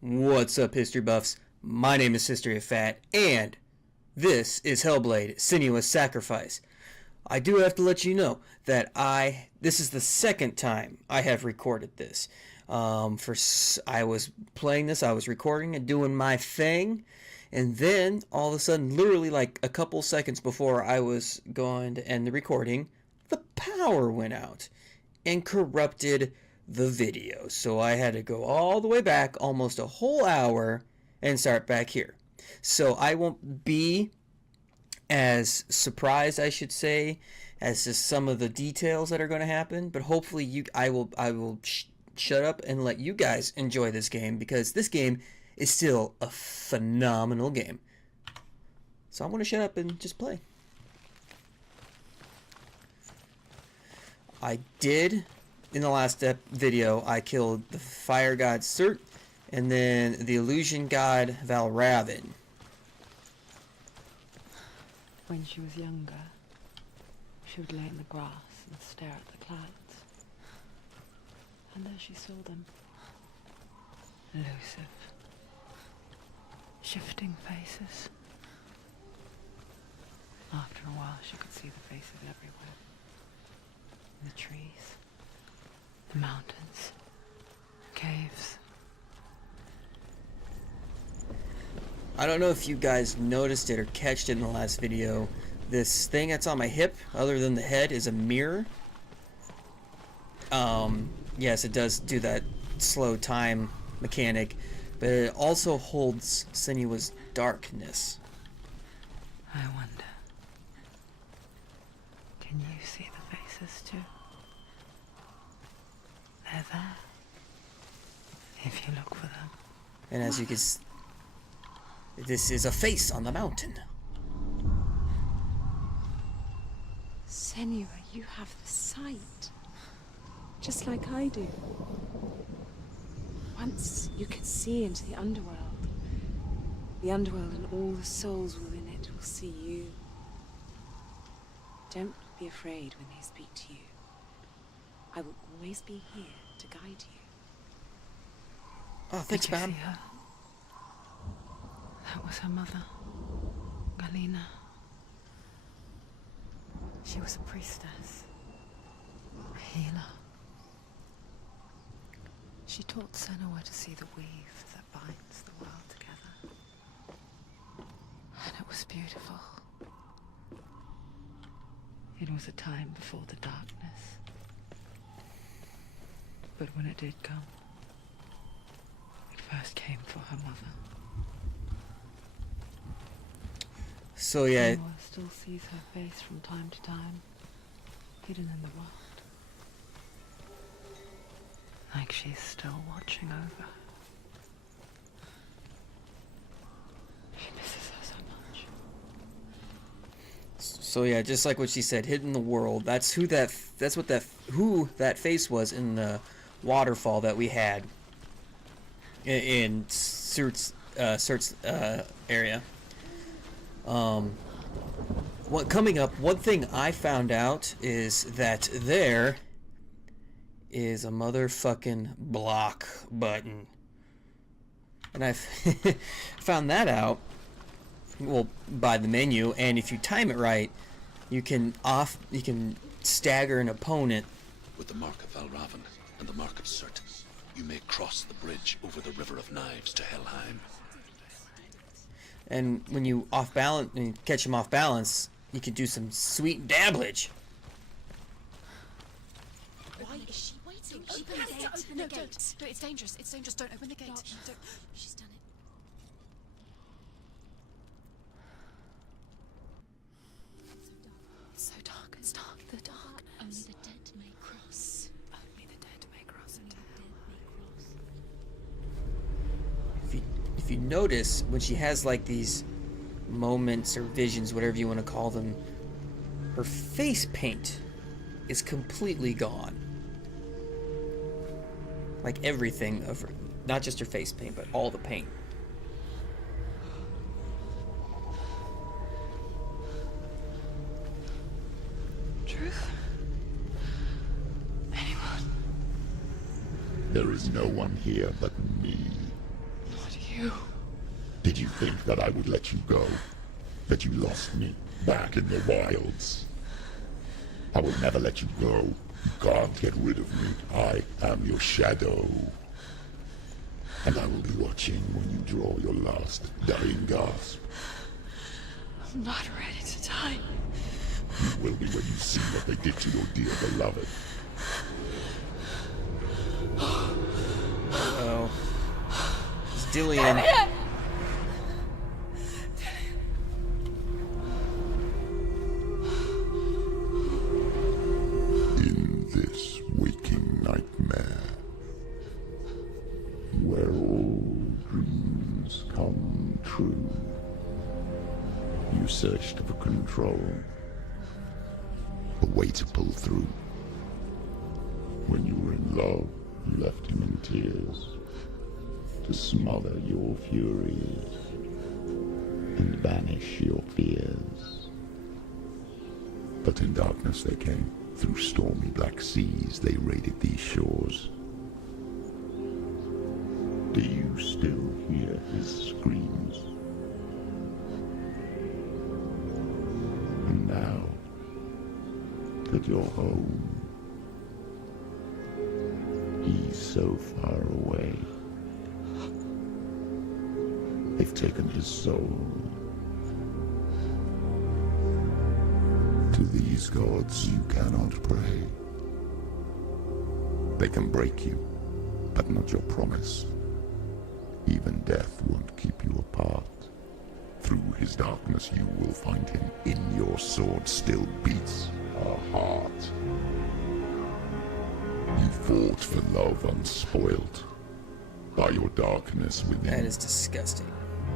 What's up, history buffs? My name is History of Fat, and this is Hellblade: Senua's Sacrifice. I do have to let you know that this is the second time I have recorded this. I was playing this, I was recording and doing my thing, and then all of a sudden, literally like a couple seconds before I was going to end the recording, the power went out and corrupted the video. So I had to go all the way back, almost a whole hour, and start back here. So I won't be as surprised, I should say, as to some of the details that are going to happen, but hopefully I will shut up and let you guys enjoy this game, because this game is still a phenomenal game. So I'm going to shut up and just play. I did, in the last video, I killed the fire god Surt, and then the illusion god Valravn. When she was younger, she would lay in the grass and stare at the clouds. And there she saw them. Elusive. Shifting faces. After a while, she could see the faces everywhere. In the trees, the mountains, caves. I don't know if you guys noticed it or catched it in the last video. This thing that's on my hip, other than the head, is a mirror. Yes, it does do that slow time mechanic, but it also holds Senua's darkness. I wonder, can you see the faces too? They're there, if you look for them. And as you can see, this is a face on the mountain. Senua, you have the sight. Just like I do. Once you can see into the underworld. The underworld and all the souls within it will see you. Don't be afraid when they speak to you. I will always be here to guide you. Oh, thanks, Did you ma'am. see her? That was her mother, Galina. She was a priestess, a healer. She taught Senua to see the weave that binds the world together. And it was beautiful. It was a time before the darkness. But when it did come, it first came for her mother. So yeah, Senua still sees her face from time to time, hidden in the world. Like she's still watching over her. She misses her so much. so yeah, just like what she said, hidden in the world. That's who that face was in the waterfall that we had in Surt's area. Coming up, one thing I found out is that there is a motherfucking block button, and I've found that out, well, by the menu. And if you time it right, you can stagger an opponent with the mark of Valravn and the mark of Surt. You may cross the bridge over the River of Knives to Helheim. And when you catch him off balance, you can do some sweet dabblage. Why is she waiting? Open the gate. Open the gate. No, it's dangerous. It's dangerous. Don't open the gate. Don't. She's done it. It's so dark. It's dark. The dark. Only the dead may cross. Only the dead may cross. If you notice, when she has like these moments or visions, whatever you want to call them, her face paint is completely gone. Like everything of her, not just her face paint, but all the paint. truth. Anyone. There is no one here but me. Not you. Did you think that I would let you go? That you lost me back in the wilds? I will never let you go. You can't get rid of me. I am your shadow. And I will be watching when you draw your last dying gasp. I'm not ready to die. You will be when you see what they did to your dear beloved. Uh-oh. It's Dillian. In this waking nightmare, where all dreams come true, you searched for control, a way to pull through. When you were in love, you left him in tears, to smother your furies and banish your fears. But in darkness they came, through stormy black seas they raided these shores. Do you still hear his screams? And now that you're home, he's so far away. They've taken his soul. To these gods you cannot pray. They can break you, but not your promise. Even death won't keep you apart. Through his darkness you will find him. In your sword still beats a heart. You fought for love unspoilt by your darkness within. That is disgusting.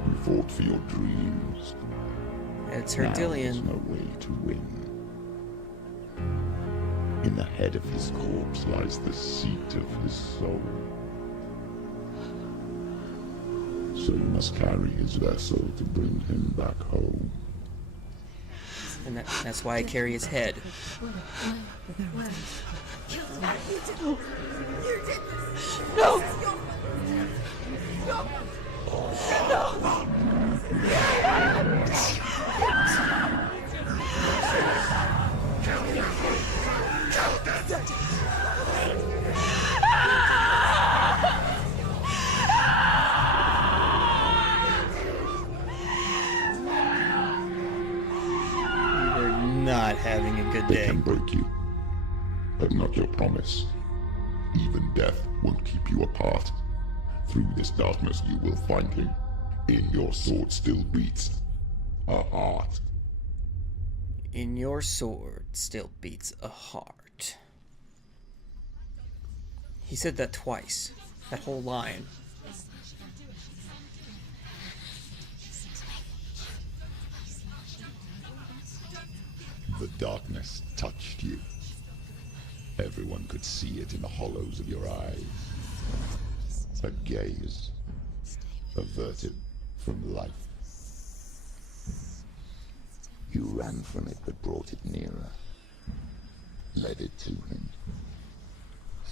You fought for your dreams. It's her Now there's Dillian. no way to win. In the head of his corpse lies the seat of his soul. So you must carry his vessel to bring him back home. And that's why I carry his head. No! You're not having a good They day. can break you, but not your promise. Even death won't keep you apart. Through this darkness you will find him. In your sword still beats a heart. In your sword still beats a heart. He said that twice. That whole line. The darkness touched you. Everyone could see it in the hollows of your eyes. A gaze averted from life. You ran from it but brought it nearer. Led it to him.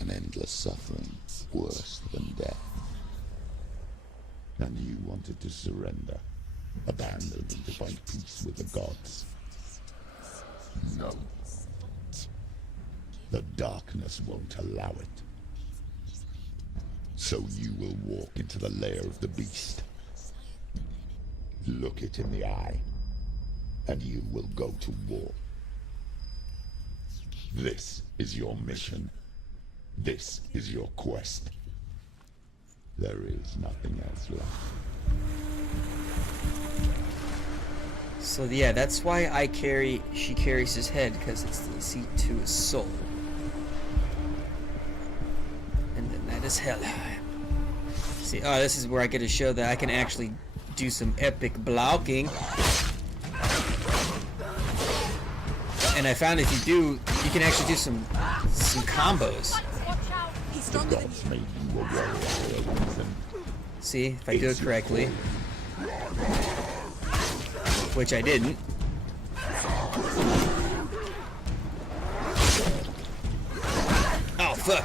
An endless suffering, worse than death. And you wanted to surrender, abandon and to find peace with the gods. No. The darkness won't allow it. So you will walk into the lair of the beast. Look it in the eye, and you will go to war. This is your mission. This is your quest. There is nothing else left. So yeah, that's why she carries his head, because it's the seat to his soul. And then that is Helheim. See, oh, this is where I get to show that I can actually do some epic blocking. And I found if you do, you can actually do some combos. The gods made you a warrior for a reason. See, if I do it correctly. Which I didn't. fuck.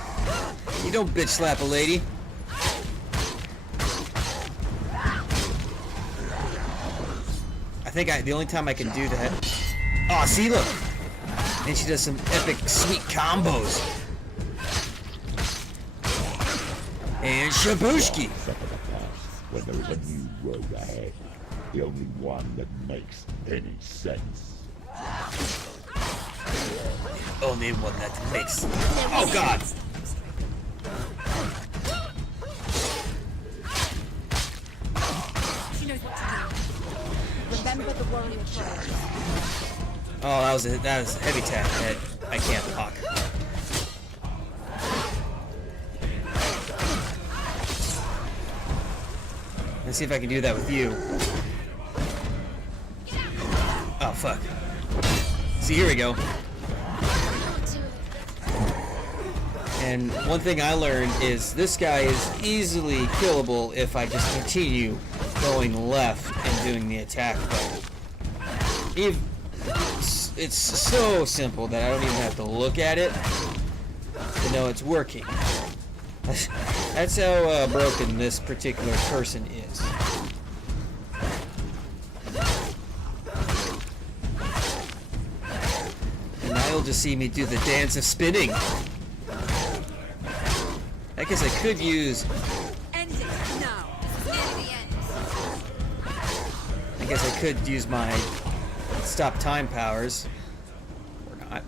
You don't bitch slap a lady. I think the only time I can do that. Oh, see, look. And she does some epic sweet combos. And shabushki. Step of the past, when there is a new road ahead. The only one that makes any sense. Only one that makes. Oh God. She knows what to do. Remember the warrior prayer. Oh, that was a heavy tap that I can't block. Let's see if I can do that with you. Oh fuck. See, here we go. And one thing I learned is this guy is easily killable if I just continue going left and doing the attack button. It's so simple that I don't even have to look at it to know it's working. That's how broken this particular person is. And now you'll just see me do the dance of spinning. I guess I could use... End it now. This is nearly the end. I guess I could use my stop time powers. Or not.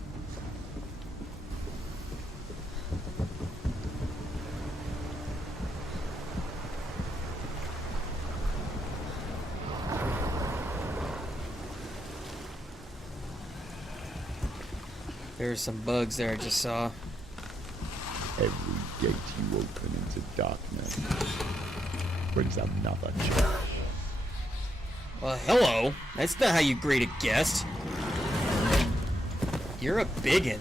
There's some bugs there I just saw. Every gate you open into darkness brings another challenge. Well, hello. That's not how you greet a guest. You're a biggin.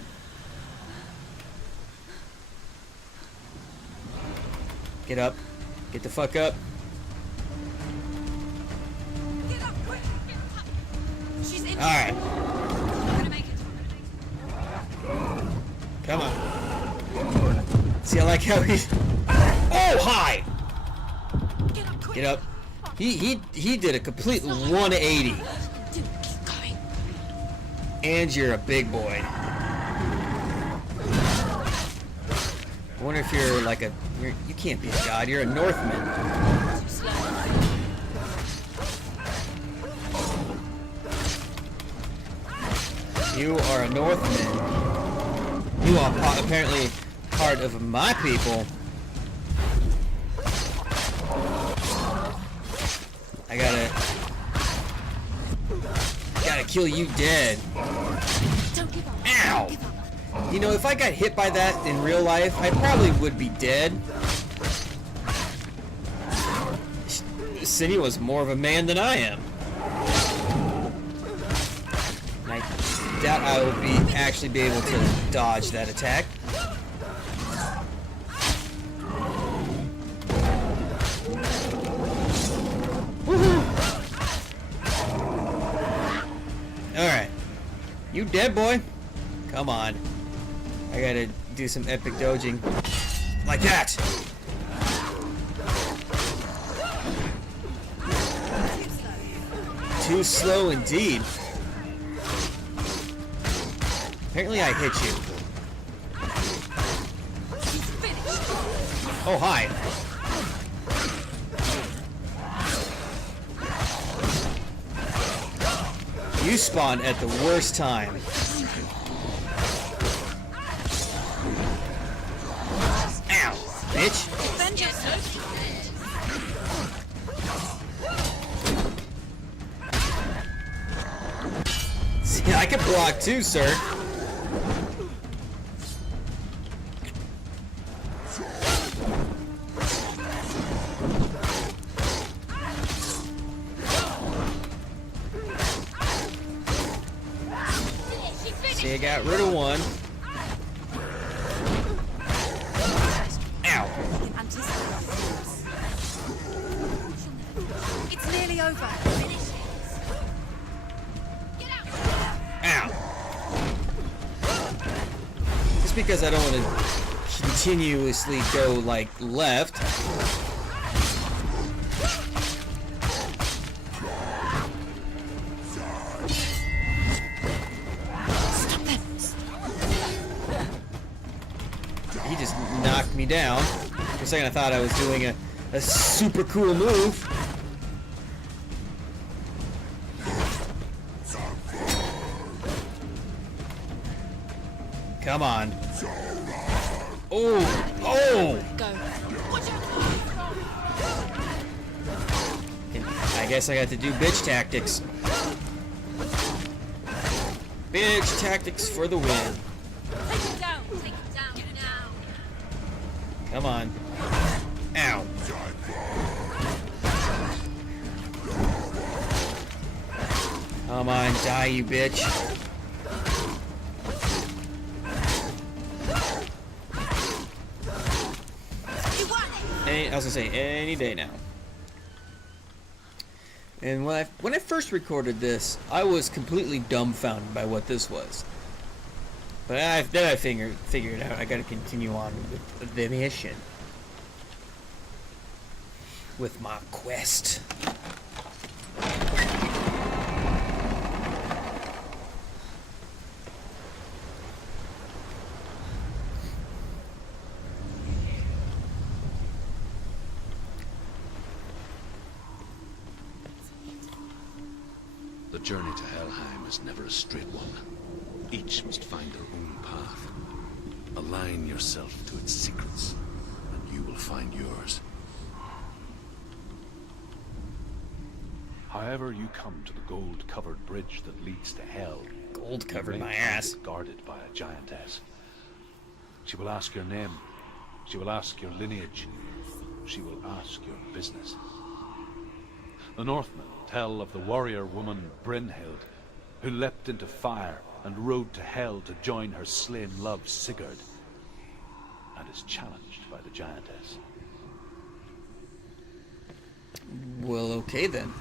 Get up. Get the fuck up. Get up, quick. She's in. Alright. We're gonna make it. Come on. See, I like how he's... Oh, hi! Get up, quick. Get up. He did a complete 180. Dude, keep going. And you're a big boy. I wonder if you're like a... you can't be a god. You're a Northman. Too slow. You are a Northman. You are apparently part of my people. I gotta kill you dead. Don't give up. Ow! Don't give up. You know, if I got hit by that in real life, I probably would be dead. Senua was more of a man than I am. And I doubt I will actually be able to dodge that attack. Alright. You dead, boy? Come on. I gotta do some epic dodging. Like that! Too slow indeed. Apparently I hit you. Oh, hi. You spawned at the worst time. Ow, bitch. See, I can block too, sir. See, I got rid of one. Ow. It's nearly over. Ow. Just because I don't want to continuously go like left. He just knocked me down. For a second I thought I was doing a super cool move. Come on. Oh! Oh! Go. I guess I got to do bitch tactics. Bitch tactics for the win. Take it down. Take it down now. Come on. Ow. Come on, die, you bitch. I was gonna say any day now. And when I first recorded this, I was completely dumbfounded by what this was. But then I figured out I gotta continue on with the mission. With my quest. The journey to Helheim is never a straight one. Each must find their own path. Align yourself to its secrets, and you will find yours. However you come to the gold-covered bridge that leads to Hell, Gold covered you may my find ass. it guarded by a giantess. She will ask your name. She will ask your lineage. She will ask your business. The Northmen tell of the warrior woman Brynhild, who leapt into fire and rode to Hell to join her slain love Sigurd, and is challenged by the giantess. Well, okay then.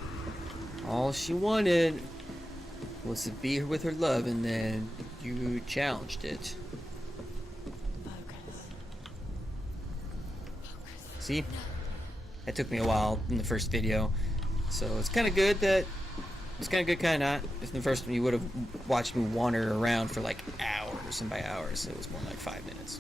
All she wanted was to be with her love, and then you challenged it. See? That took me a while in the first video. So it's kind of good that... It's kind of good, kind of not. If in the first one you would have watched me wander around for like hours, and by hours it was more like 5 minutes.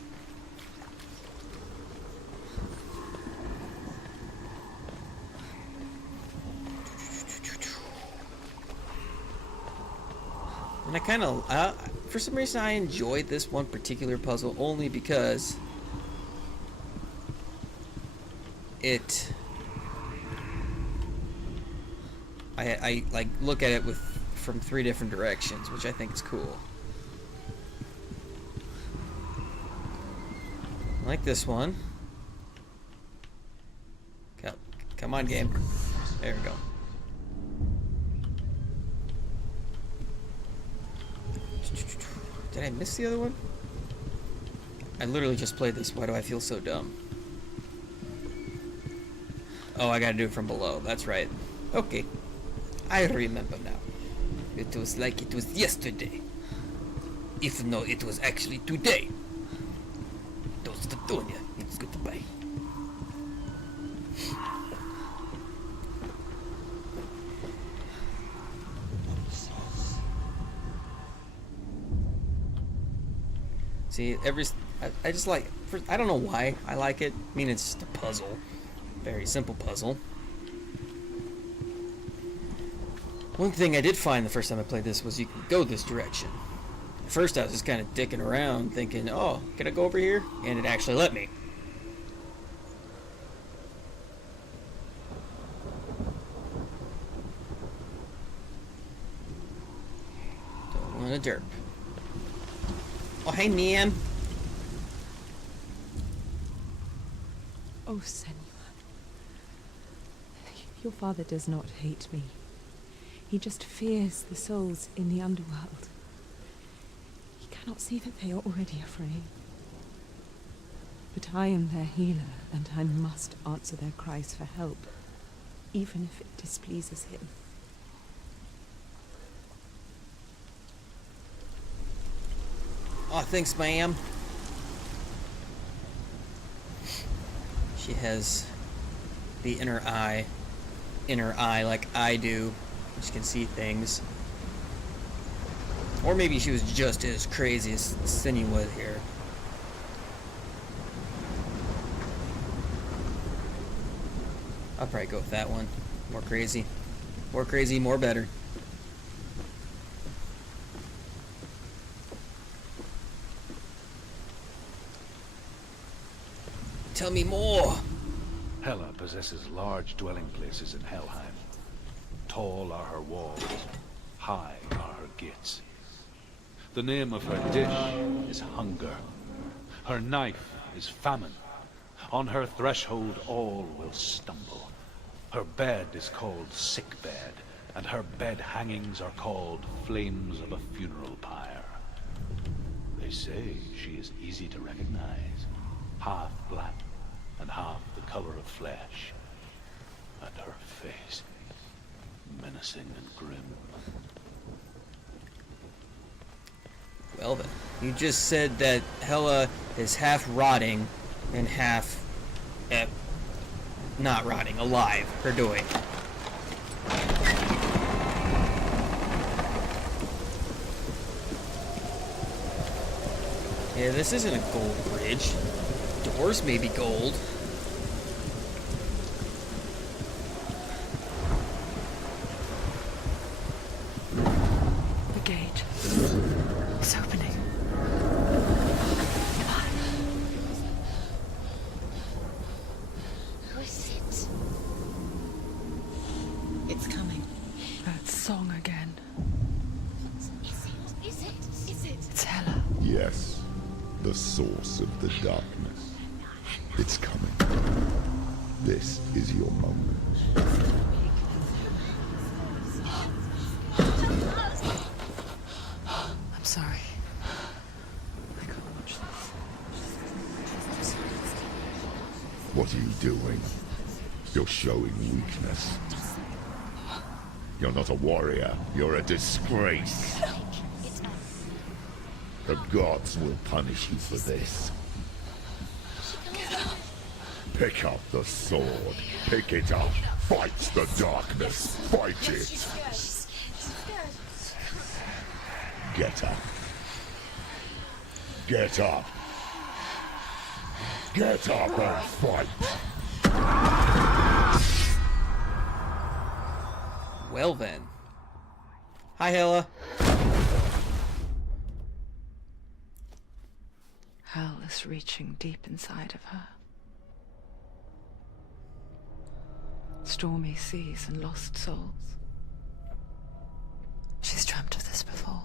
And I kind of... for some reason I enjoyed this one particular puzzle only because... it... I like look at it from 3 different directions, which I think is cool. I like this one. Come on, game. There we go. Did I miss the other one? I literally just played this. Why do I feel so dumb? Oh, I gotta do it from below. That's right. Okay. I remember now. It was like it was yesterday. Even though it was actually today. Dostodonia, it's goodbye. See, I just like, I don't know why I like it. I mean, it's just a puzzle. Very simple puzzle. One thing I did find the first time I played this was you can go this direction. At first I was just kind of dicking around thinking, oh, can I go over here? And it actually let me. Don't want a derp. Oh, hey, man. Oh, Senua. Your father does not hate me. He just fears the souls in the underworld. He cannot see that they are already afraid. But I am their healer, and I must answer their cries for help, even if it displeases him. Oh, thanks, ma'am. She has the inner eye like I do. She can see things. Or maybe she was just as crazy as Senua here. I'll probably go with that one. More crazy. More crazy, more better. Tell me more! Hela possesses large dwelling places in Helheim. Tall are her walls, high are her gates. The name of her dish is hunger. Her knife is famine. On her threshold all will stumble. Her bed is called sick bed, and her bed hangings are called flames of a funeral pyre. They say she is easy to recognize, half black and half the color of flesh, and her face menacing and grim. Well then, you just said that Hela is half rotting and half, not rotting, alive, her doing. Yeah, this isn't a gold bridge. Doors may be gold. The gate. It's opening. Who is it? It's coming. That song again. Is it? Is it? Is it? It's Hela. Yes, the source of the darkness. It's coming. This is your moment. I'm sorry. I can't watch this. What are you doing? You're showing weakness. You're not a warrior. You're a disgrace. The gods will punish you for this. Pick up the sword. Pick it up. Fight the darkness. Fight it. Get up. Get up. Get up and fight. Well then. Hi, Hela. Hell is reaching deep inside of her. Stormy seas and lost souls. She's dreamt of this before.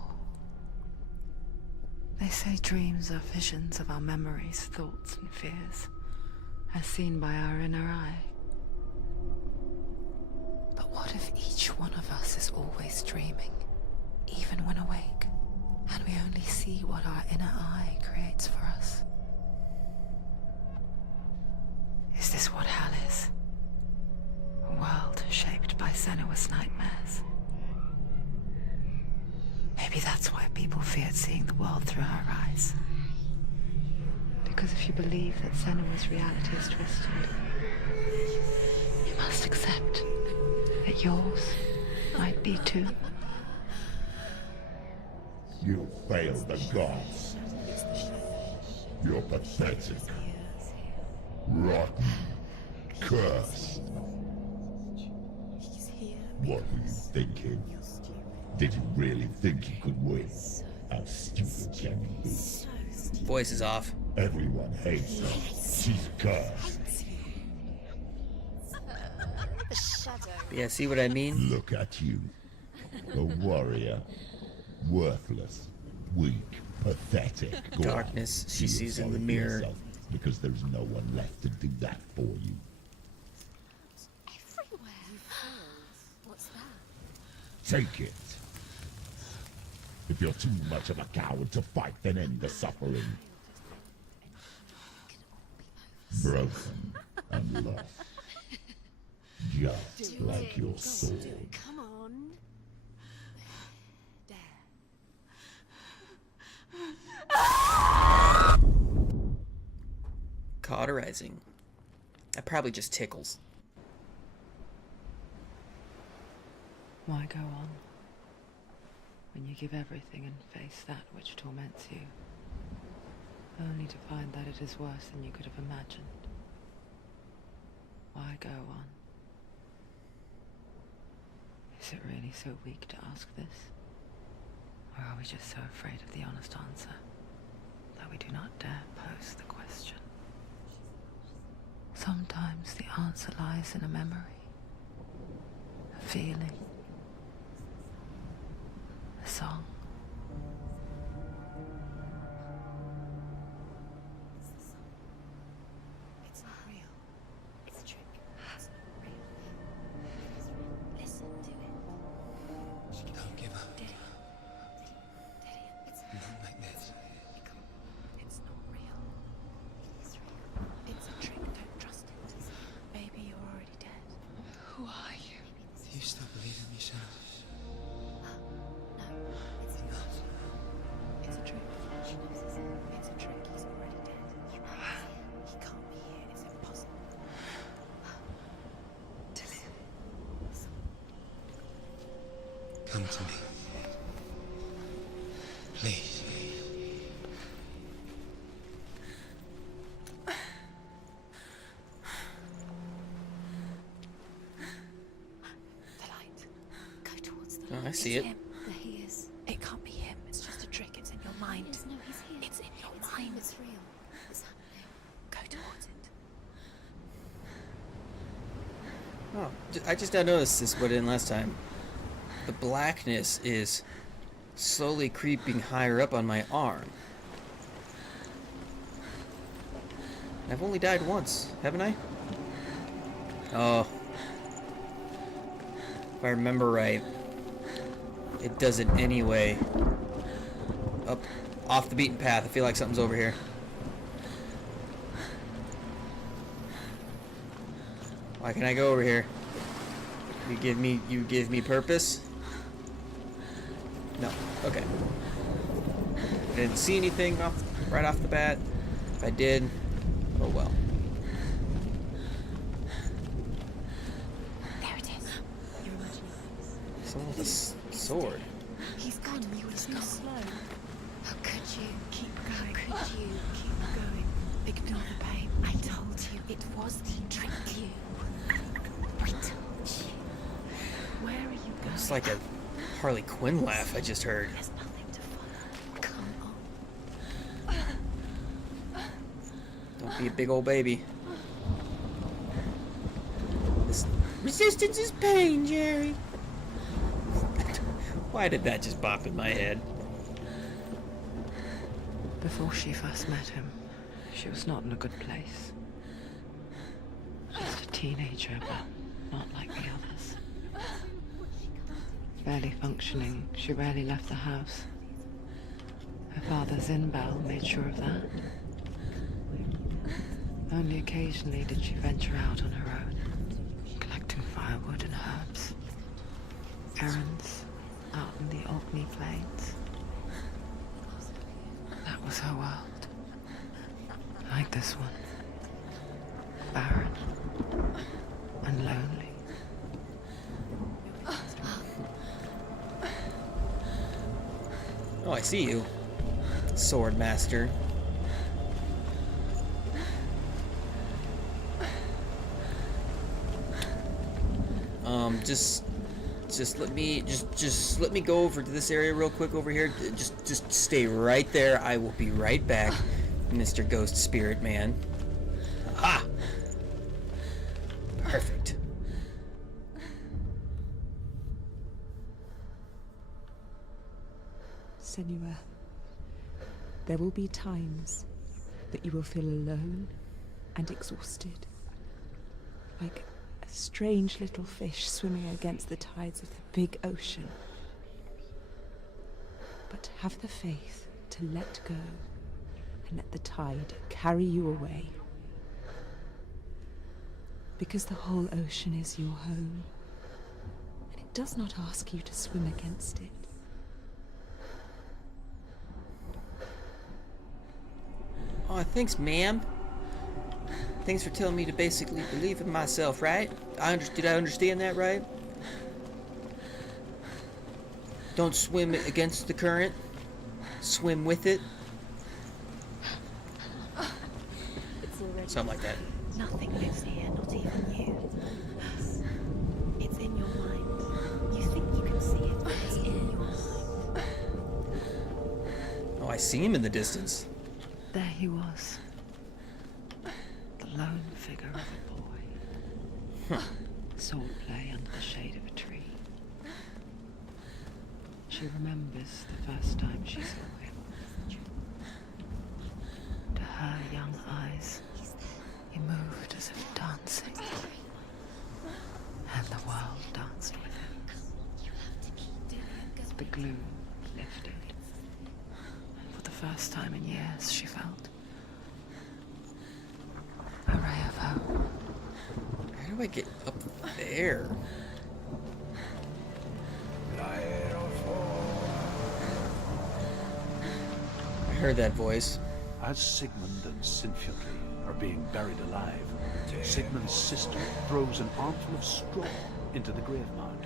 They say dreams are visions of our memories, thoughts, and fears, as seen by our inner eye. But what if each one of us is always dreaming, even when awake, and we only see what our inner eye creates for us? Is this what hell is? A world shaped by Senua's nightmares. Maybe that's why people feared seeing the world through her eyes. Because if you believe that Senua's reality is twisted, you must accept that yours might be too. You failed the gods. You're pathetic. Rotten. Cursed. What were you thinking? Did you really think you could win? How stupid can you be? Voice is off. Everyone hates her. She's cursed. The shadow. Yeah, see what I mean? Look at you. A warrior. Worthless. Weak. Pathetic. Go on. Darkness she Feel sees in sorry the for mirror. yourself, because there's no one left to do that for you. Everywhere. You failed. What's that? Take it. If you're too much of a coward to fight, then end the suffering. Broken and lost. Just like your sword. Come on. There. Cauterizing. That probably just tickles. Why go on when you give everything and face that which torments you, only to find that it is worse than you could have imagined? Why go on? Is it really so weak to ask this? Or are we just so afraid of the honest answer that we do not dare pose the question? Sometimes the answer lies in a memory, a feeling, a song. It's not real. It's a trick. It's not real. It is real. Listen to it. Don't give up. Daddy. It's Not like this. It's not real. It is real. It's a trick. Don't trust it. Baby, you're already dead. Who are you? You still believe in me, Senua? No, it's not. It's a trick. She knows it's a trick. He's already dead. He can't be here. It's impossible. Come to me. Please. The light. Go towards the Oh, light. I see It's it. him. There he is. It can't be him. It's just a trick. It's in your mind. Yes, no, he's here. It's in your mind. It's real. It's happening. Go towards it. Oh, I just now noticed this, but in last time. The blackness is slowly creeping higher up on my arm. I've only died once, haven't I? Oh. If I remember right, it does it anyway. Up, off the beaten path. I feel like something's over here. Why can't I go over here? You give me purpose? No. Okay. I didn't see anything right off the bat. If I did, oh well. There it is. You're imagining things. Someone with a sword. He's gone. You were too slow. How could you? Keep going. How could you? Keep going. Ignore the pain. I told you it was to trick you. I told you. Where are you going? It's like a Harley Quinn laugh I just heard. There's nothing to follow. Come on. Don't be a big old baby. This resistance is pain, Jerry. Why did that just pop in my head? Before she first met him, she was not in a good place. Just a teenager, but not like the others. Barely functioning, she rarely left the house. Her father's in-bell made sure of that. Only occasionally did she venture out on her own, collecting firewood and herbs. Errands out in the Orkney Plains. That was her world. Like this one. Barren and lonely. Oh, I see you. Sword master. Just let me go over to this area real quick over here. Just stay right there. I will be right back, Mr. Ghost Spirit Man. Aha! Perfect. Senua, there will be times that you will feel alone and exhausted, like a strange little fish swimming against the tides of the big ocean. But have the faith to let go and let the tide carry you away. Because the whole ocean is your home, and it does not ask you to swim against it. Oh, thanks, ma'am. Thanks for telling me to basically believe in myself, right? Did I understand that right? Don't swim against the current. Swim with it. Something like that. Nothing lives here, not even you. It's in your mind. You think you can see it, but it's in your mind. Oh, I see him in the distance. There he was. The lone figure of a boy. Huh. Sword play under the shade of a tree. She remembers the first time she saw him. To her young eyes, he moved as if dancing. And the world danced with him. The gloom lifted. And for the first time in years, she felt a ray of hope. How do I get up there? I heard that voice. As Sigmund and Sinfjotli are being buried alive, Sigmund's sister throws an armful of straw into the grave mound.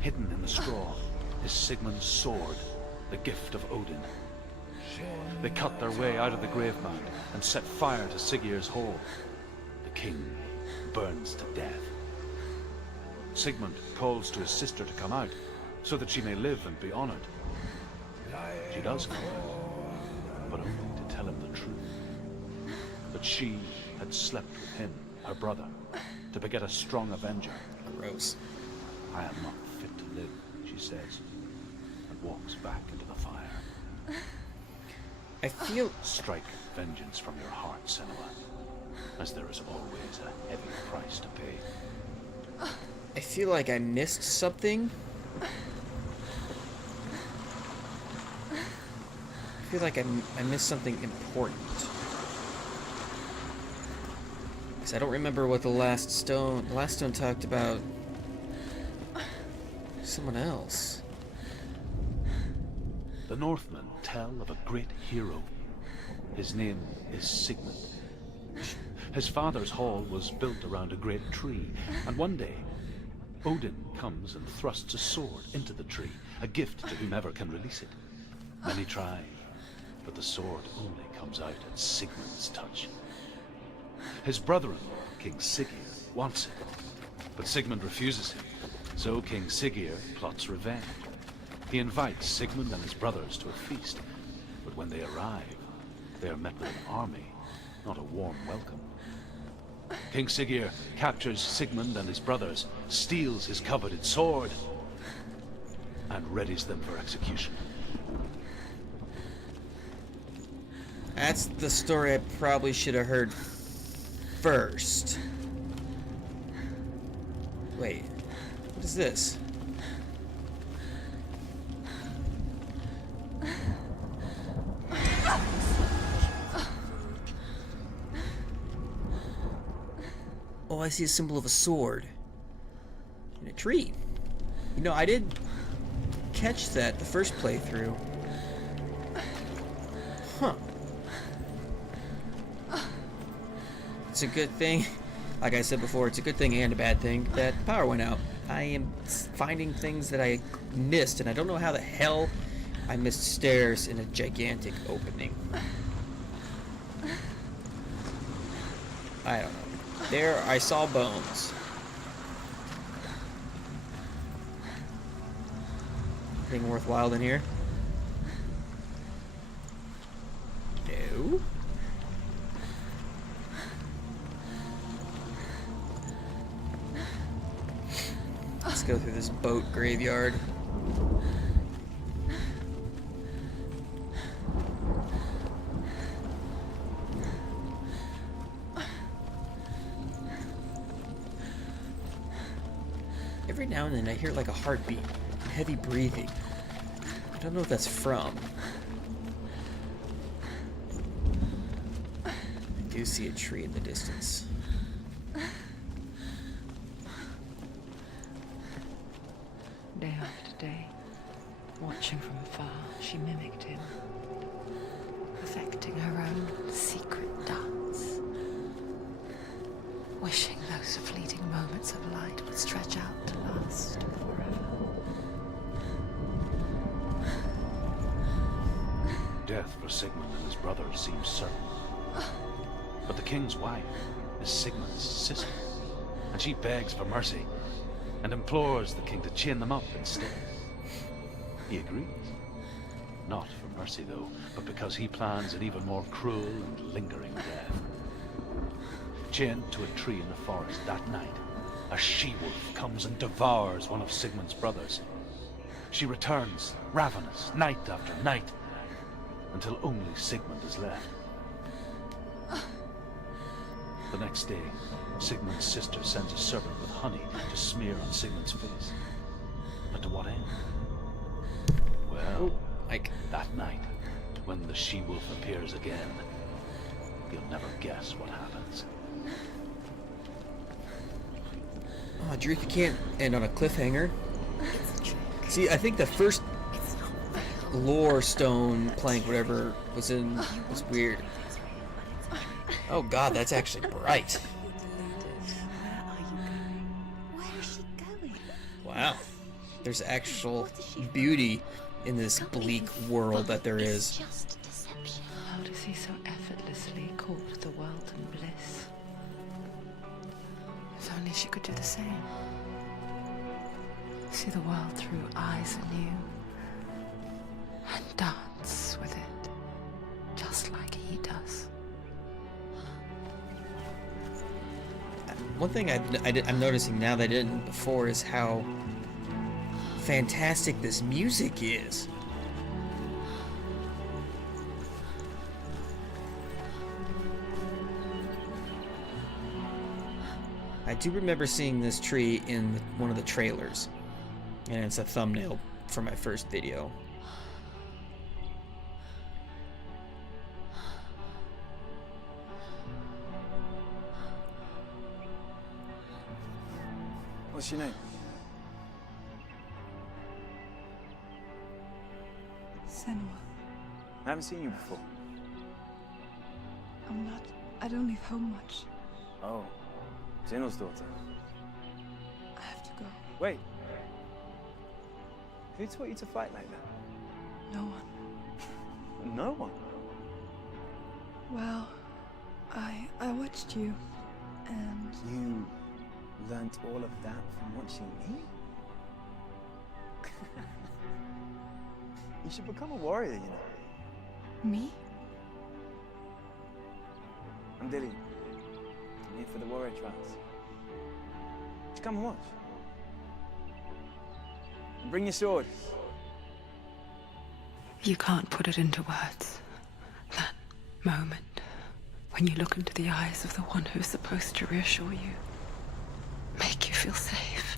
Hidden in the straw is Sigmund's sword, the gift of Odin. They cut their way out of the grave mound and set fire to Siggeir's hall. The king burns to death. Sigmund calls to his sister to come out so that she may live and be honored. She does come out, but only to tell him the truth. That she had slept with him, her brother, to beget a strong avenger. Gross. I am not fit to live, she says, and walks back into the fire. I feel... Strike vengeance from your heart, Senua, as there is always a heavy price to pay. I feel like I missed something. I feel like I missed something important. Because I don't remember what the last stone talked about someone else. The Northmen tell of a great hero. His name is Sigmund. His father's hall was built around a great tree, and one day, Odin comes and thrusts a sword into the tree, a gift to whomever can release it. Many try, but the sword only comes out at Sigmund's touch. His brother-in-law, King Siggeir, wants it, but Sigmund refuses him, so King Siggeir plots revenge. He invites Sigmund and his brothers to a feast, but when they arrive, they are met with an army, not a warm welcome. King Siggeir captures Sigmund and his brothers, steals his coveted sword, and readies them for execution. That's the story I probably should have heard first. Wait, what is this? Oh, I see a symbol of a sword in a tree. You know, I did catch that the first playthrough. Huh. It's a good thing, like I said before, it's a good thing and a bad thing that the power went out. I am finding things that I missed, and I don't know how the hell I missed stairs in a gigantic opening. I don't know. There, I saw bones. Anything worthwhile in here? No. Let's go through this boat graveyard. Every now and then I hear like a heartbeat, heavy breathing. I don't know what that's from. I do see a tree in the distance. Day after day, watching from afar, she mimicked him, perfecting her own secret dance. Sigmund and his brothers seems certain. But the king's wife is Sigmund's sister, and she begs for mercy and implores the king to chain them up instead. He agrees. Not for mercy, though, but because he plans an even more cruel and lingering death. Chained to a tree in the forest that night, a she-wolf comes and devours one of Sigmund's brothers. She returns, ravenous, night after night, until only Sigmund is left. The next day, Sigmund's sister sends a servant with honey to smear on Sigmund's face. But to what end? Well, that night, when the she-wolf appears again, you'll never guess what happens. Oh, Drake, you can't end on a cliffhanger. See, I think the first lore stone plank, whatever, was weird. Oh god, that's actually bright. Where is she going? Wow. There's actual beauty in this bleak world that there is. Just deception. How does he so effortlessly court the world and bliss? If only she could do the same. See the world through eyes anew and dance with it, just like he does. One thing I'm noticing now that I didn't before is how fantastic this music is. I do remember seeing this tree in one of the trailers, and it's a thumbnail for my first video. What's your name? Senua. I haven't seen you before. I don't leave home much. Oh, Zenua's daughter. I have to go. Wait. Who taught you to fight like that? No one. No one. Well, I watched you, and You learnt all of that from watching me? You should become a warrior, you know. me? I'm Dilly. I'm here for the warrior trials. Just come and watch. And bring your sword. You can't put it into words. That moment when you look into the eyes of the one who's supposed to reassure you, make you feel safe.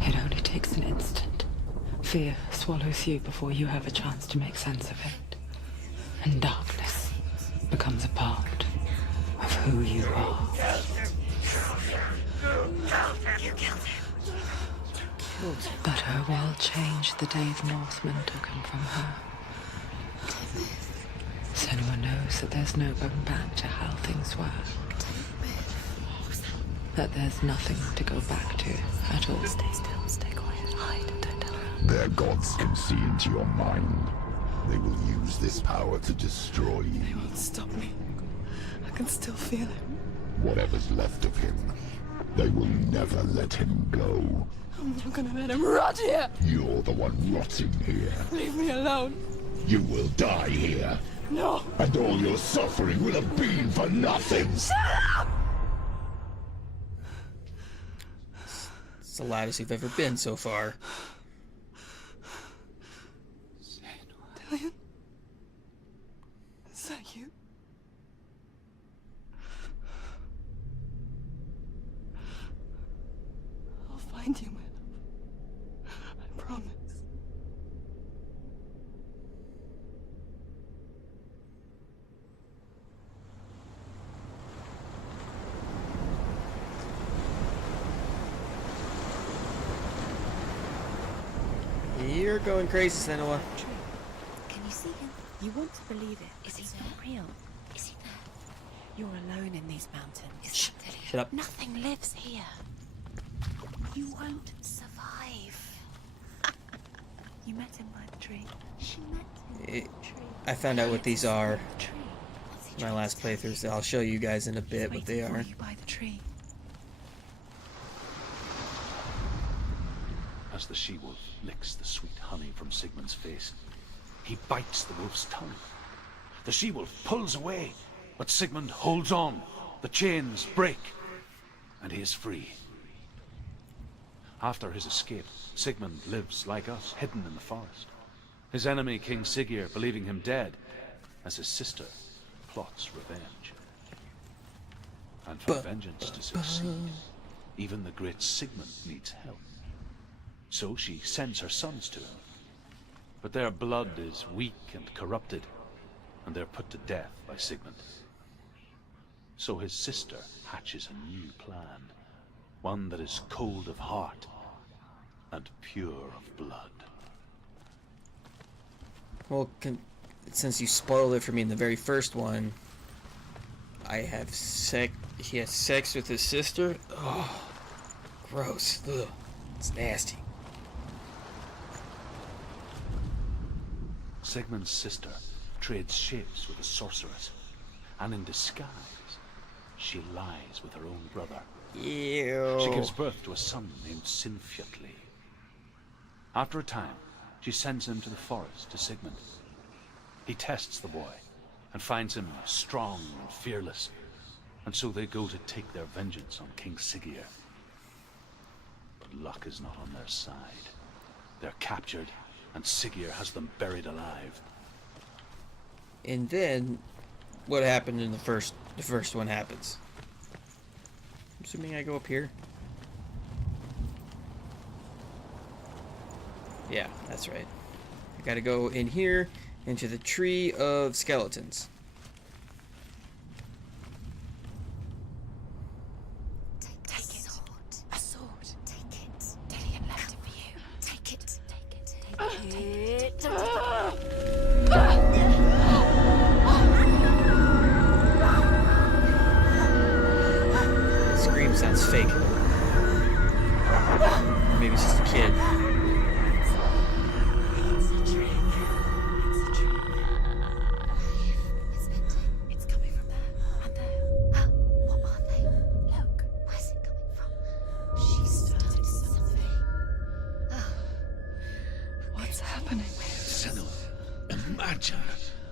It only takes an instant. Fear swallows you before you have a chance to make sense of it. And darkness becomes a part of who you are. But her world changed the day the Northmen took him from her. Senua knows that there's no going back to how things were. That there's nothing to go back to at all. Stay still, stay quiet, hide, don't tell her. Their gods can see into your mind. They will use this power to destroy you. They won't stop me. I can still feel him. Whatever's left of him, they will never let him go. I'm not gonna let him rot here. You're the one rotting here. Leave me alone. You will die here. No. And all your suffering will have been for nothing. It's the loudest you've ever been so far. Dillian? Is that you? I'll find you, my love. I promise. You're going crazy, Senua. Can you see him? You want to believe it. Is he It's there? not real. Is he there? You're alone in these mountains. Shh, Shut up. Nothing lives here. You won't survive. You met him by the tree. She met him. I found out what these are Tree. in my last playthrough, so I'll show you guys in a bit what they Waiting for are. you by the tree. As the she-wolf licks the sweet honey from Sigmund's face, he bites the wolf's tongue. The she-wolf pulls away, but Sigmund holds on. The chains break, and he is free. After his escape, Sigmund lives like us, hidden in the forest. His enemy, King Siggeir, believing him dead, as his sister plots revenge. And for vengeance to succeed, even the great Sigmund needs help. So she sends her sons to him. But their blood is weak and corrupted, and they're put to death by Sigmund. So his sister hatches a new plan, one that is cold of heart and pure of blood. Well, since you spoiled it for me in the very first one, I have he has sex with his sister? Oh, gross. Ugh. It's nasty. Sigmund's sister trades shapes with a sorceress, and in disguise, she lies with her own brother. Ew. She gives birth to a son named Sinfjotli. After a time, she sends him to the forest to Sigmund. He tests the boy and finds him strong and fearless, and so they go to take their vengeance on King Siggeir. But luck is not on their side. They're captured, and Siggeir has them buried alive. And then, what happened in the first one happens. I'm assuming I go up here. Yeah, that's right. I gotta go in here, into the tree of skeletons. Take it. A sword. Take it. Dillian left it for you. Take it. Take it. The scream sounds fake. Or maybe it's just a kid. It's coming from there and there. Oh, what are they? Look, where's it coming from? She started something. What's happening? Senua, imagine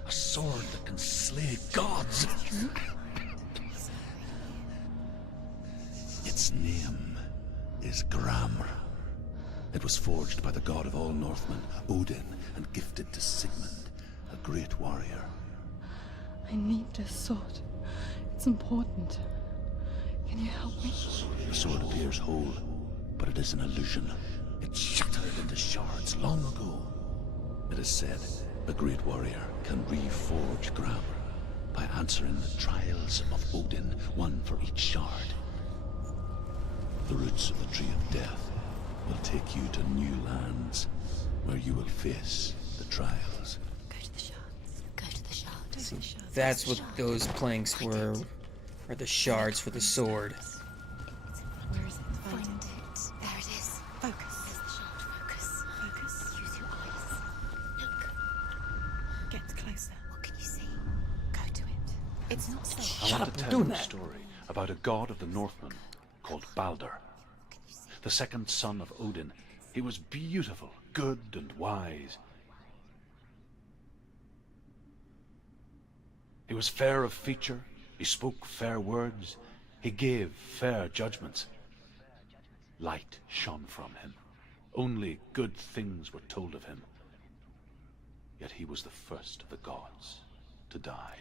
a sword that can slay gods. Its name is Gramr. It was forged by the god of all Northmen, Odin, and gifted to Sigmund, a great warrior. I need this sword. It's important. Can you help me? The sword appears whole, but it is an illusion. It shattered into shards long ago. It is said a great warrior can reforge Gramr by answering the trials of Odin, one for each shard. The roots of the Tree of Death will take you to new lands, where you will face the trials. Go to the shards. Go to the shards. That's what those planks were, are the shards for the sword. Where is it? Find it. There it is. Focus. There's the shard. Focus. Focus. Use your eyes. Look. Get closer. What can you see? Go to it. It's not safe. I want up, to I'm tell doing you a that. story about a god of the Northmen called Balder, the second son of Odin. He was beautiful, good, and wise. He was fair of feature, he spoke fair words, he gave fair judgments. Light shone from him. Only good things were told of him. Yet he was the first of the gods to die.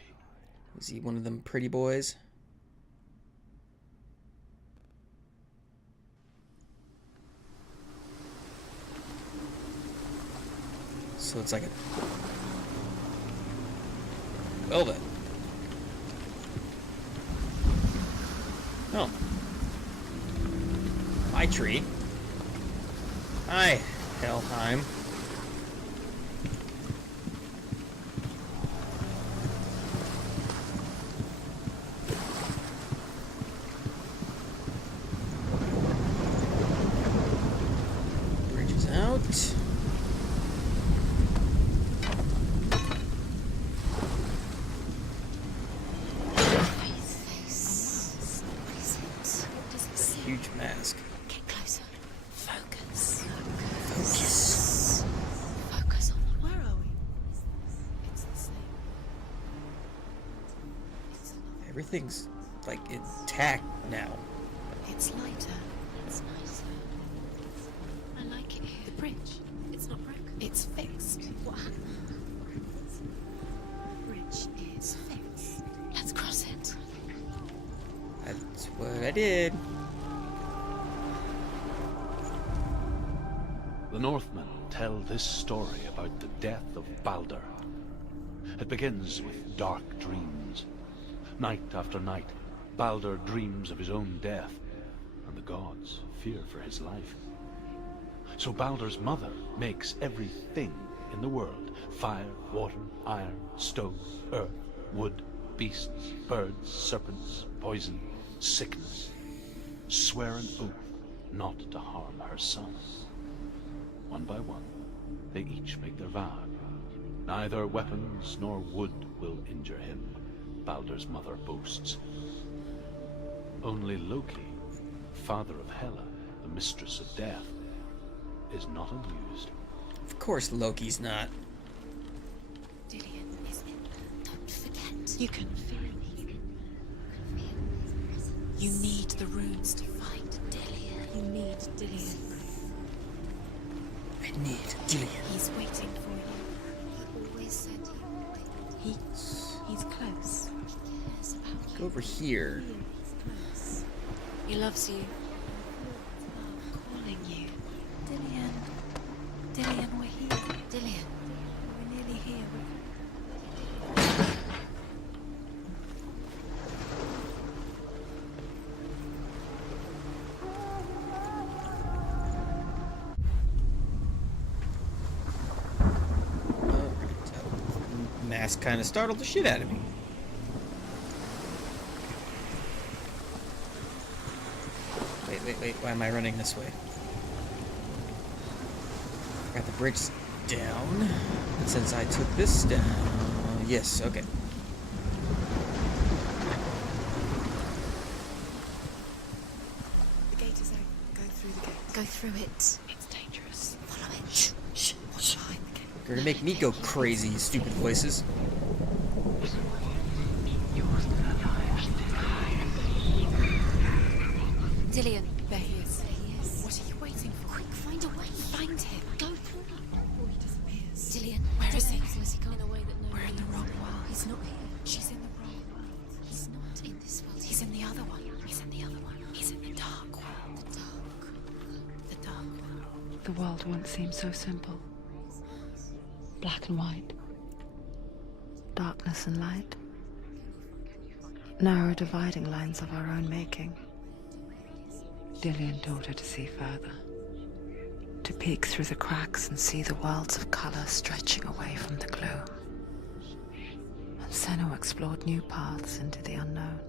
Was he one of them pretty boys? So it's like a... Well then. Oh. Hi, tree. Hi, Helheim. Bridge is out. Everything's like intact now. It's lighter. It's nicer. I like it here. The bridge. It's not broken. It's fixed. What happened? The bridge is fixed. Let's cross it. That's what I did. The Northmen tell this story about the death of Baldur. It begins with dark dreams. Night after night, Baldur dreams of his own death, and the gods fear for his life. So Baldur's mother makes everything in the world: fire, water, iron, stone, earth, wood, beasts, birds, serpents, poison, sickness. Swear an oath not to harm her son. One by one, they each make their vow. Neither weapons nor wood will injure him, Baldur's mother boasts. Only Loki, father of Hela, the mistress of death, is not amused. Of course Loki's not. Dillion is in there. Don't forget. You can feel me. You need the runes to fight Dillion. You need Dillion. I need Dillion. He's waiting for you. He always said he would. He's close. He cares about Go over here. He's close. you. He loves you. Calling you. Dillion. Dillion, we're here. Dillion. We're nearly here. Mask kind of startled the shit out of me. Wait, why am I running this way? Got the bridge down. And since I took this down... Yes, okay. The gate is open. Go through the gate. Go through it. It's dangerous. Follow it. Shh. Watch behind the gate. You're gonna make me go crazy, you stupid voices. Dillion. There he is. What are you waiting for? Quick, find a way. Find him. Go through it. Before he disappears. Dillion, where is he? Where's he gone? In a way that no We're in the one wrong knows. world. He's not here. She's in the wrong world. He's not in this world. He's in the other one. He's in the other one. He's in the dark world. The dark. The dark world. The world once seemed so simple. Black and white. Darkness and light. Narrow dividing lines of our own making. Dillion taught her to see further. To peek through the cracks and see the worlds of color stretching away from the gloom. And Senua explored new paths into the unknown.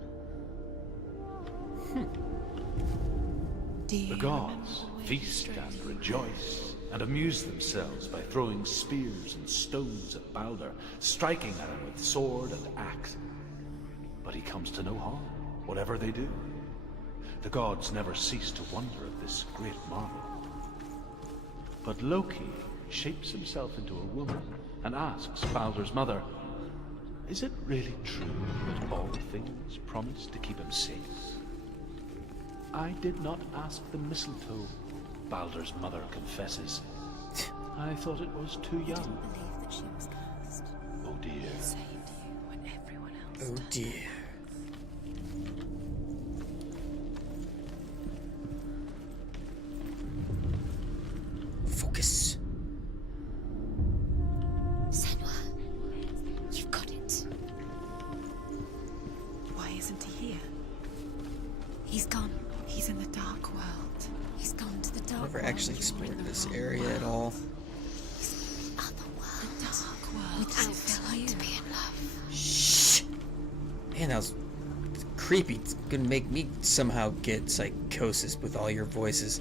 Do you The gods feast and rejoice and amuse themselves by throwing spears and stones at Baldur, striking at him with sword and axe. But he comes to no harm, whatever they do. The gods never cease to wonder at this great marvel. But Loki shapes himself into a woman and asks Baldur's mother, is it really true that all things promise to keep him safe? I did not ask the mistletoe, Baldur's mother confesses. I thought it was too young. believe that she was cursed? Oh dear. Saved you when everyone else Oh died. dear. Focus. Senua, you've got it. Why isn't he here? He's gone. He's in the dark world. He's gone to the dark Never world. actually You're in explored the this wrong area at world. all. Other world. The dark world. Without you. To be in love. Shh. Man, that was creepy. It's gonna make me somehow get psychosis with all your voices.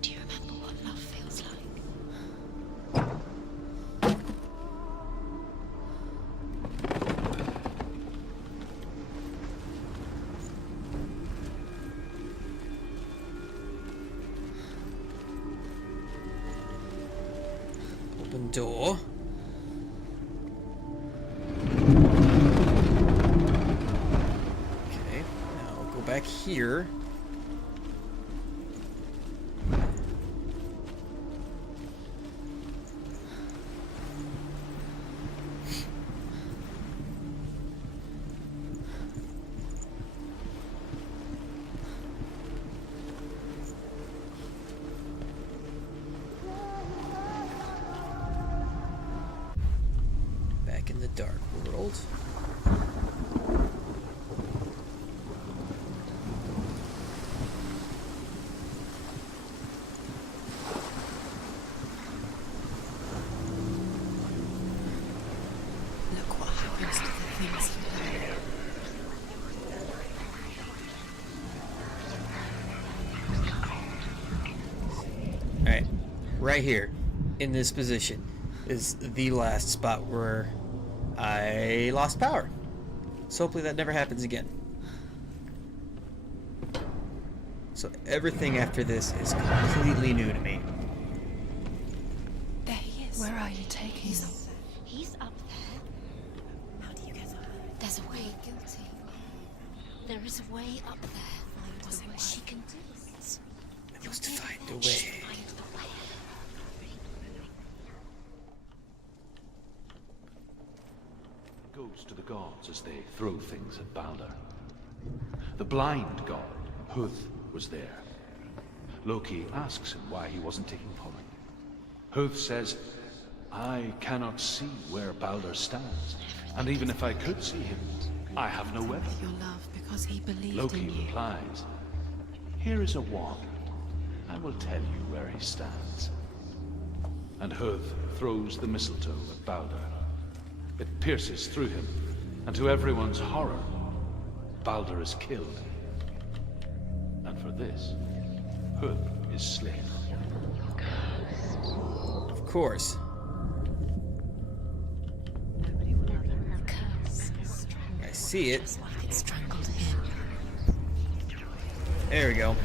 Do you remember what love feels like? Open door. back here. Back in the dark world. Look what happens to the things you love. Alright, right here, in this position, is the last spot where I lost power. So hopefully that never happens again. So everything after this is completely new to me. There he is. Where are you taking him? He's up there. How do you get up there? There's a way. Guilty. There is a way up there. Was it what she can do it? I must find a way. Find the way. Goes to the gods as they throw things at Balder. The blind god, Huth, was there. Loki asks him why he wasn't taking part. Huth says, I cannot see where Balder stands, and even if I could see him, I have no weapon. Your love because he believed Loki in you. replies, here is a wand. I will tell you where he stands. And Huth throws the mistletoe at Balder. It pierces through him, and to everyone's horror, Balder is killed. And for this, Huth is slain. Of course. I see it. Just like it strangled him. There we go.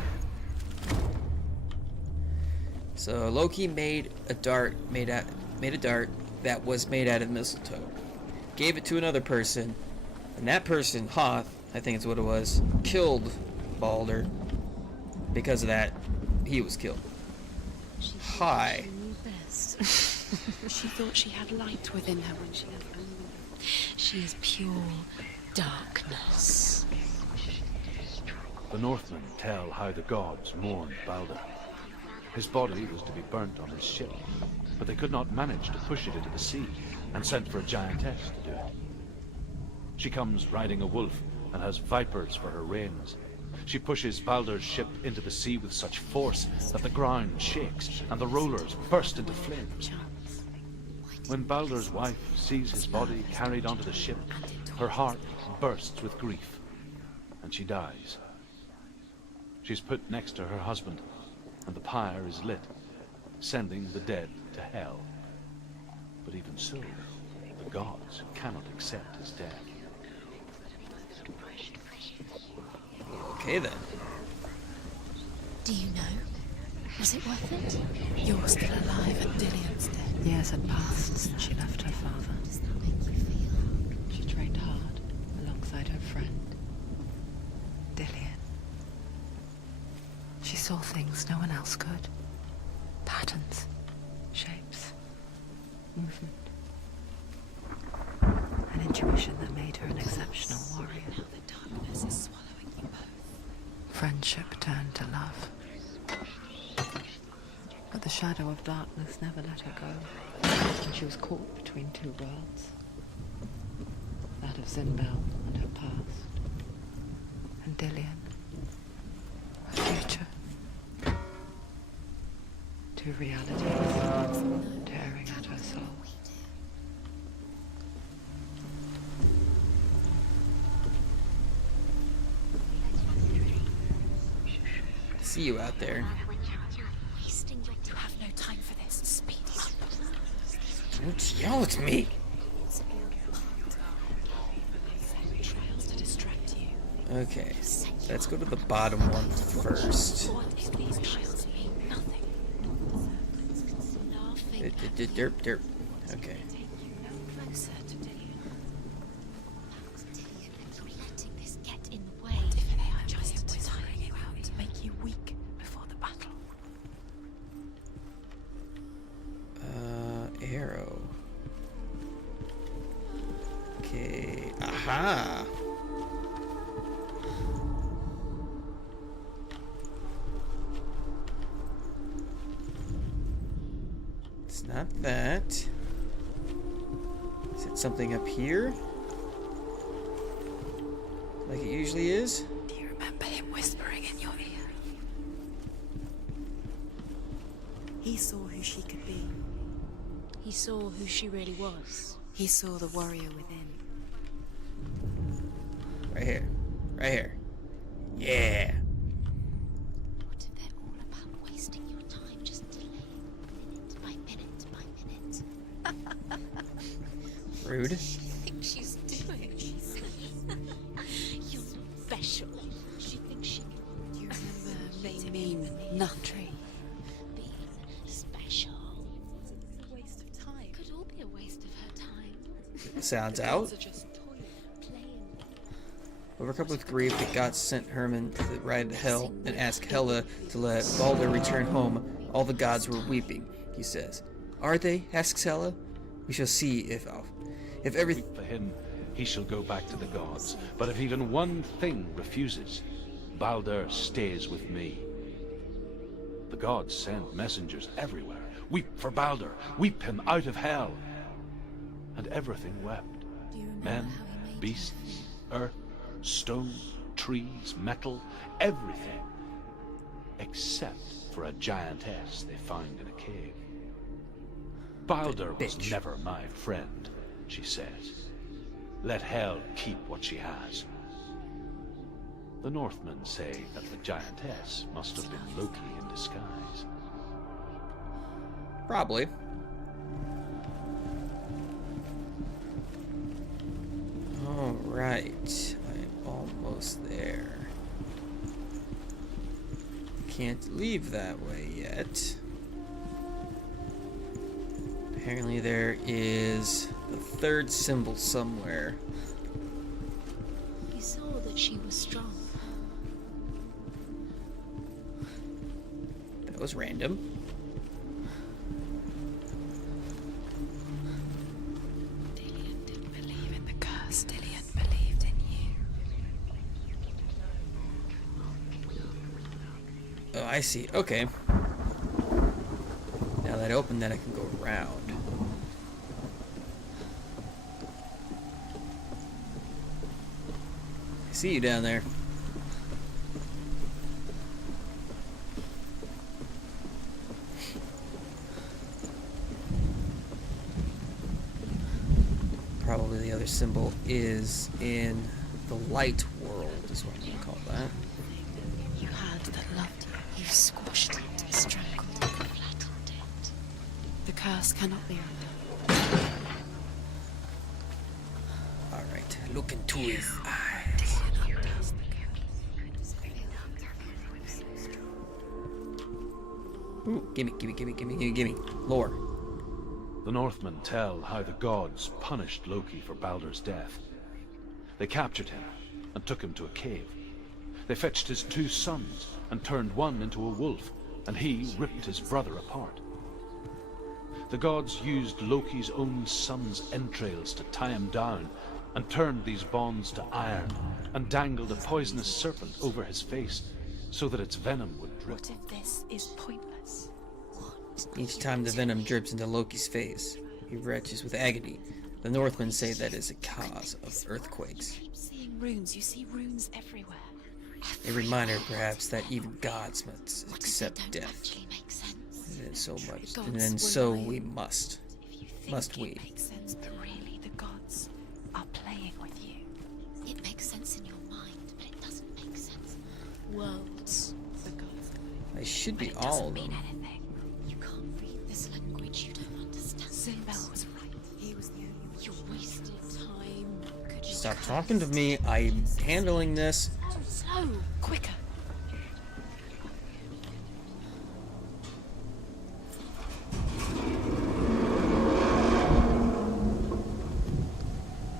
So Loki made a dart that was made out of mistletoe. Gave it to another person, and that person, Hoth, I think is what it was, killed Balder. Because of that, he was killed. Hi. She knew best. She thought she had light within her when she left the moon. She is pure darkness. The Northmen tell how the gods mourned Balder. His body was to be burnt on his ship, but they could not manage to push it into the sea, and sent for a giantess to do it. She comes riding a wolf and has vipers for her reins. She pushes Balder's ship into the sea with such force that the ground shakes and the rollers burst into flames. When Balder's wife sees his body carried onto the ship, her heart bursts with grief, and she dies. She's put next to her husband, and the pyre is lit, sending the dead to hell. But even so, the gods cannot accept his death. Okay then. Do you know? Was it worth it? You're still alive and Dillion's dead. Years had passed since she left her father. Does that make you feel? She trained hard alongside her friend, Dillion. She saw things no one else could. Patterns, shapes, movement. An intuition that made her an exceptional warrior. Now the darkness is swallowing you both. Friendship turned to love. But the shadow of darkness never let her go, and she was caught between two worlds. That of Zinbel and her past, and Dillion, her future. Two realities tearing at her soul. See you out there. Wasting your You have no time for this. Speed up. Don't yell at me. Trials to distract you. Okay, let's go to the bottom one first. What if these trials mean nothing? laughing Derp, derp. Okay. Closer to Dillion. at Tillion and letting this get in the way. If they are just Aha! It's not that. Is it something up here? Like it usually is? Do you remember him whispering in your ear? He saw who she could be. He saw who she really was. He saw the warrior within. Right here. Right here. Yeah. What if they're all about wasting your time, just delaying minute by minute by minute? Rude. What do you think she's doing? You're special. She thinks she can. Do you remember they mean nothing? Be special. It's a waste of time. Could all be a waste of her time. Sounds out. Playing. Overcome with grief, the gods sent Herman to the ride to hell and asked Hela to let Balder return home. All the gods were weeping, he says. Are they? Asks Hela. We shall see if everything. For him, he shall go back to the gods. But if even one thing refuses, Balder stays with me. The gods send messengers everywhere. Weep for Balder. Weep him out of hell. And everything wept. Men, beasts, earth, stone, trees, metal, everything. Except for a giantess they found in a cave. Balder was never my friend, she says. Let hell keep what she has. The Northmen say that the giantess must have been Loki in disguise. Probably. Alright. I'm almost there. Can't leave that way yet. Apparently there is the third symbol somewhere. He saw that she was strong. That was random. Dillion didn't believe in the curse. Dillion believed in you. Oh, I see. Okay. Now that I opened that, I can go around. I see you down there. Probably the other symbol is in the light world, is what I'm gonna call that. You had that loved you. You squashed it, strangled it, flattened it. The curse cannot be undone. Alright, look into his eyes. Ooh, gimme. Lore. The Northmen tell how the gods punished Loki for Balder's death. They captured him and took him to a cave. They fetched his 2 sons and turned one into a wolf, and he ripped his brother apart. The gods used Loki's own son's entrails to tie him down, and turned these bonds to iron, and dangled a poisonous serpent over his face, so that its venom would drip. What if this is pointless? Each time the venom drips into Loki's face, he retches with agony. The Northmen say that is a cause of earthquakes. Keep seeing runes. You see runes everywhere. A reminder, perhaps, that even gods must What if accept they don't death. actually make sense? And then so much, Gods and then will so lie. we must. If you think Must we? it makes sense, but really the gods are playing with you. It makes sense in your mind, but it doesn't make sense. Worlds. The gods. I should be It all doesn't of mean them. anything. You can't read this language, you don't understand. Sinbel was right. He was the only one. You wasted time. Could you Stop talking to me. I'm handling this. Slow, quicker.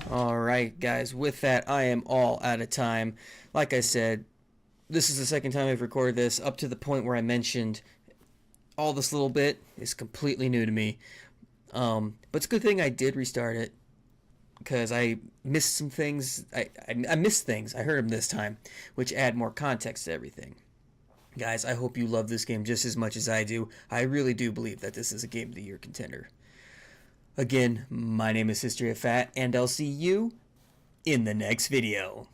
Alright, guys, with that, I am all out of time. Like I said, this is the second time I've recorded this, up to the point where I mentioned all this little bit is completely new to me. But it's a good thing I did restart it, because I missed some things. I missed things. I heard them this time, which add more context to everything. Guys, I hope you love this game just as much as I do. I really do believe that this is a Game of the Year contender. Again, my name is History of Fat, and I'll see you in the next video.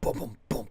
Boom, boom, boom.